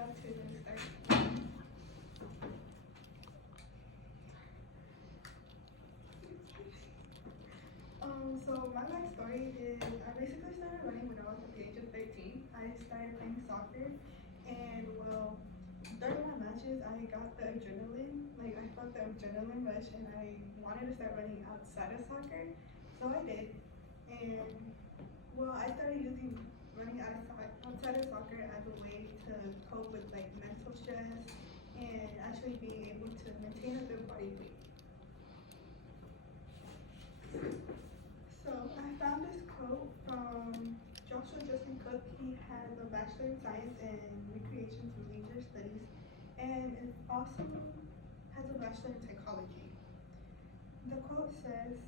got to start. So my life story is I basically started running when I was at the age of 13. I started playing soccer, and well, during my matches, I got the adrenaline, like I felt the adrenaline rush, and I wanted to start running outside of soccer, so I did. And well, I started using running outside of soccer as a way to cope with like mental stress and actually being able to maintain a good body weight. So I found this quote from Joshua Justin Cook. He has a Bachelor in Science and Recreation from Leisure Studies, and it also has a Bachelor in Psychology. The quote says,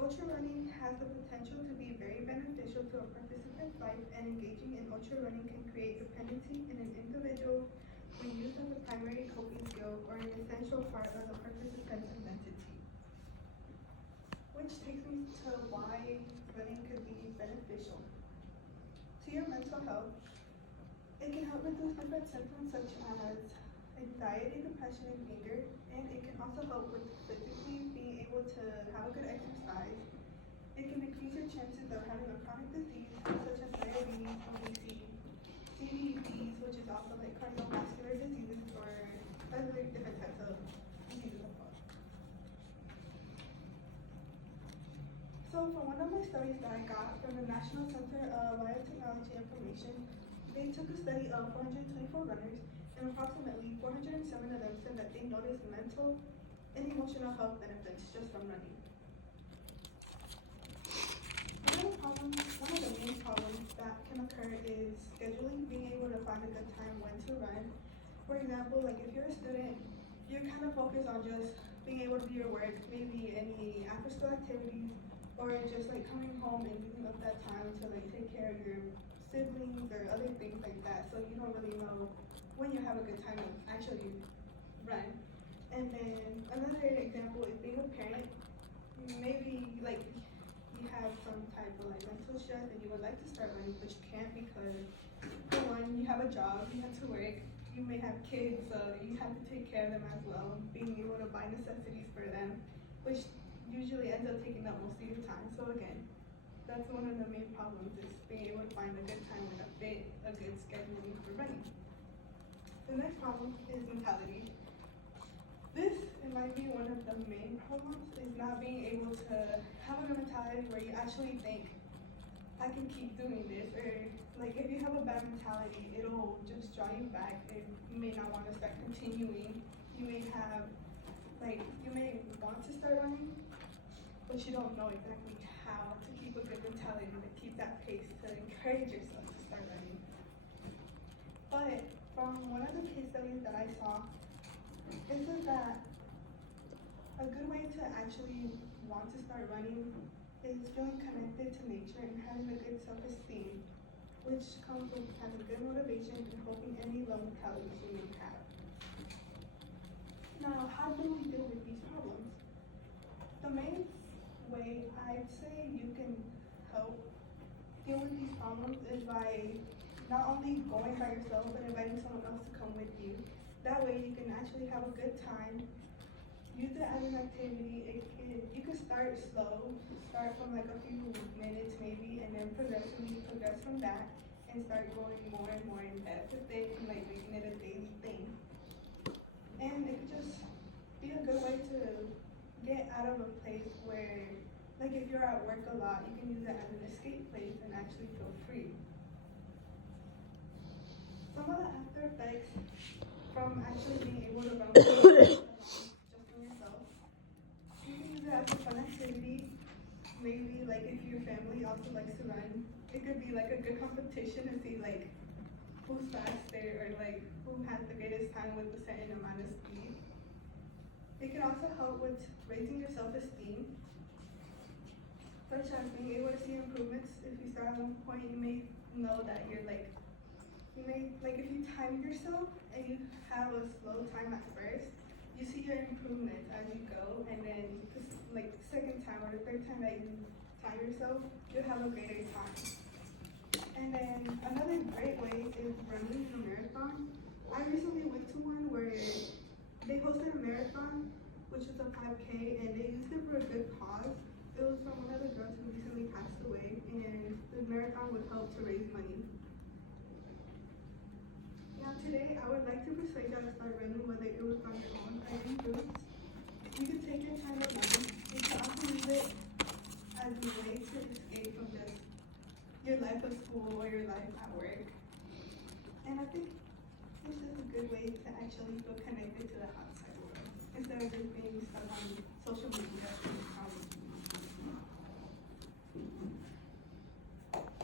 "Ultra running has the potential to be very beneficial to a participant's life, and engaging in ultra running can create dependency in an individual when used as a primary coping skill or an essential part of the participant's identity." Which takes me to why running could be beneficial. To your mental health, it can help reduce different symptoms such as anxiety, depression, and anger, and it can also help with physically being able to have a good exercise. It can decrease your chances of having a chronic disease such as diabetes, obesity, CVDs, which is also like cardiovascular diseases or other different types of diseases as well. So for one of my studies that I got from the National Center of Biotechnology Information, they took a study of 424 runners, and approximately 407 of them said that they noticed mental and emotional health benefits just from running. One of the main problems that can occur is scheduling, being able to find a good time when to run. For example, like if you're a student, you're kind of focused on just being able to do your work, maybe any after school activities, or just like coming home and using up that time to like take care of your siblings or other things like that, so you don't really know when you have a good time to actually run. And then another example is being a parent. Maybe like you have some type of like mental stress and you would like to start running, but you can't because for one, you have a job, you have to work, you may have kids, so you have to take care of them as well, being able to buy necessities for them, which usually ends up taking up most of your time. So again, that's one of the main problems, is being able to find a good time and a good scheduling for running. The next problem is mentality. This, in my view, one of the main problems is not being able to have a good mentality where you actually think, I can keep doing this, or like if you have a bad mentality, it'll just draw you back and you may not want to start continuing. You may want to start running, but you don't know exactly how to keep a good mentality, to keep that pace, to encourage yourself to start running. But from one of the case studies that I saw, it says that a good way to actually want to start running is feeling connected to nature and having a good self-esteem, which comes with having good motivation and hoping any low mentalities you may have. Now, how do we deal with these problems? The main way I'd say you can help deal with these problems is by not only going by yourself, but inviting someone else to come with you. That way you can actually have a good time. Use it as an activity. You can start slow, start from like a few minutes maybe, and then progressively progress from that and start going more and more in depth with it and like making it a daily thing. And it could just be a good way to get out of a place where, like if you're at work a lot, you can use it as an escape place and actually feel free. Some of the after effects from actually being able to run just on yourself, you can use it as a fun activity. Maybe like if your family also likes to run, it could be like a good competition to see like who's faster or like who has the greatest time with a certain amount of speed. It can also help with raising your self-esteem, such as being able to see improvements. If you start at one point, you may know that if you time yourself and you have a slow time at first, you see your improvements as you go, and then like the second time or the third time that you time yourself, you'll have a greater time. And then another great way is running a marathon. I recently went to one where they hosted a marathon, which is a 5K, and they used it for a good cause. It was from one of the girls who recently passed away, and the marathon would help to raise money. Now today, I would like to persuade y'all to start running, whether it was on your own or in groups. You can take your time alone. You can also use it as a way to escape from just your life of school or your life at work. And I think it's just a good way to actually feel connected to the outside world instead of just being stuck on social media.